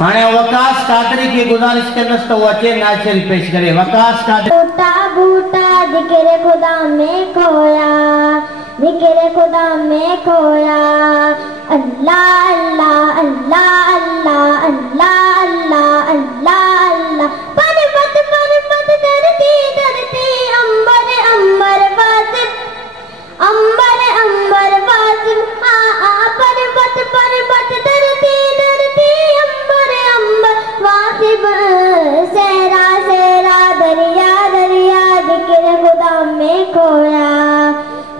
हाणे वकास कातरी की गुजारिश करनस तो अचे नाचरी पेश करे। वकास कातरी बूटा बूटा जिक्र खुदा में खोया, जिक्र खुदा में खोया। अल्लाह अल्लाह अल्लाह अल्लाह अल्लाह अल्लाह अल्लाह अल्लाह। पर्वत पर्वत धरती धरती अंबर अंबर वासिफ, अंबर अंबर वासिफ। पर्वत पर्वत धरती धरती अंबर अंबर वासिफ। सहरा सहरा दरिया दरिया जिक्र खुदा में खोया,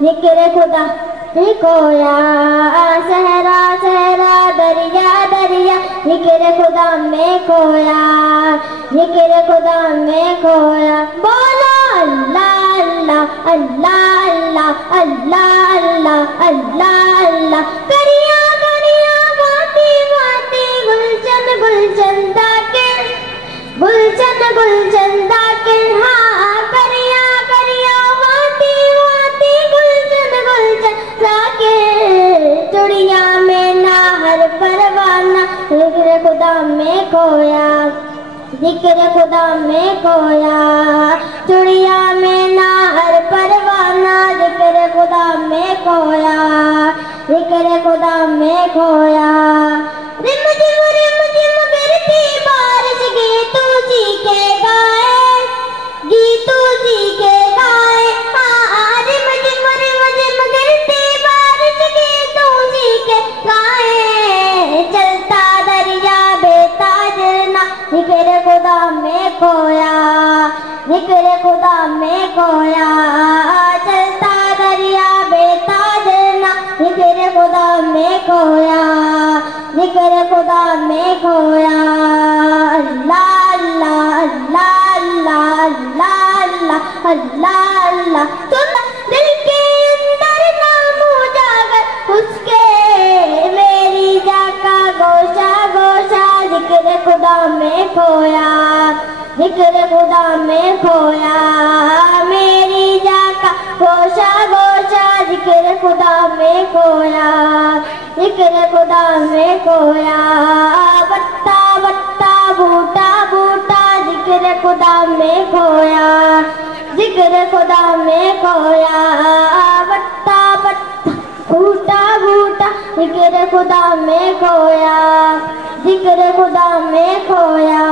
जिक्र खुदा में खोया। सहरा सहरा दरिया दरिया जिक्र खुदा में खोया, जिक्र खुदा में खोया। बोलो अल्लाह अल्लाह अल्लाह अल्लाह अल्लाह अल्लाह अल्लाह अल्लाह। करिया करिया वाती वाती गुलशन गुलशन दाकिर, गुलशन गुलशन दाकिर। हाँ करिया करिया वाती वाती गुलशन गुलशन दाकिर। चुड़िया में ना हर परवाना जिक्र खुदा में खोया, जिक्र खुदा में खोया। चुड़िया में ना हर परवाना जिक्र खुदा में खोया, जिक्र खुदा में खोया। रिम झिम गिरती बारिश गीतू जी के गाए, गीतू जी के गाए। रिम झिम गिरती बारिश गीतू जी के गाए। चलता दरिया बेताज ना जिक्र खुदा में खोया, जिक्र खुदा में खोया। चलता दरिया बेताज ना जिक्र खुदा में खोया, जिक्र खुदा में खोया। अल्लाह अल्लाह अल्लाह अल्लाह अल्लाह अल्लाह अल्लाह अल्लाह। सुन दिल के अंदर नाम उजागर उसके, मेरी जाका गोशा गोशा जिक्र खुदा में खोया, जिक्र खुदा में खोया। मेरी जाका गोशा गोशा जिक्र खुदा में खोया, जिक्र खुदा में खोया। बत्ता बत्ता बूटा बूटा जिक्र खुदा में खोया, जिक्र खुदा में खोया। बत्ता बत्ता बूटा बूटा जिक्र खुदा में खोया, जिक्र खुदा में खोया।